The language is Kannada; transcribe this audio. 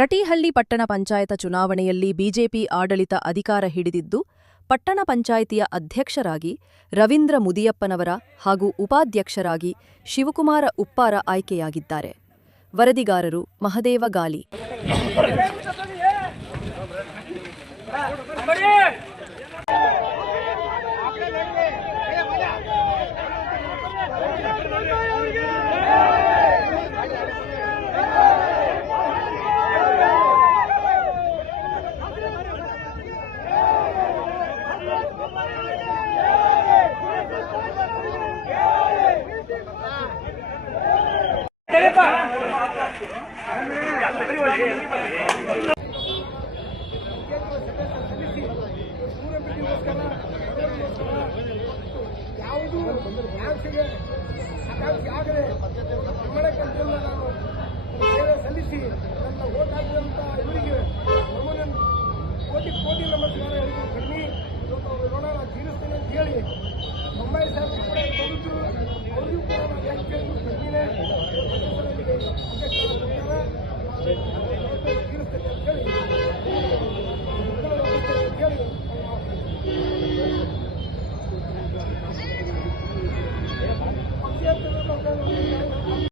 ರಟಿಹಳ್ಳಿ ಪಟ್ಟಣ ಪಂಚಾಯತ ಚುನಾವಣೆಯಲ್ಲಿ ಬಿಜೆಪಿ ಆಡಳಿತ ಅಧಿಕಾರ ಹಿಡಿದಿದ್ದು, ಪಟ್ಟಣ ಪಂಚಾಯಿತಿಯ ಅಧ್ಯಕ್ಷರಾಗಿ ರವೀಂದ್ರ ಮುದಿಯಪ್ಪನವರ ಹಾಗೂ ಉಪಾಧ್ಯಕ್ಷರಾಗಿ ಶಿವಕುಮಾರ ಉಪ್ಪಾರ ಆಯ್ಕೆಯಾಗಿದ್ದಾರೆ. ವರದಿಗಾರರು ಮಹದೇವ ಗಾಲಿ. ಯಾವುದು ಆಕಾಂಕ್ಷೆ ಆಗದೆ ಗಮನಕ್ಕಂತೆಲ್ಲ ನಾನು ಸೇವೆ ಸಲ್ಲಿಸಿ ನನ್ನ ಓಟ್ ಹಾಕಿದಂಥ ಇವರಿಗೆ ಕೋಟಿ ಕೋಟಿ ನಮಸ್ಕಾರ ಹೇಳಿದ್ರು ಕಡಿಮೆ ಇವತ್ತು ಅವರು ಋಣ ನಾನು ಅಂತ ಹೇಳಿ ಬೊಮ್ಮಾಯಿ ಸಾಹೇಬ್ ಕೂಡ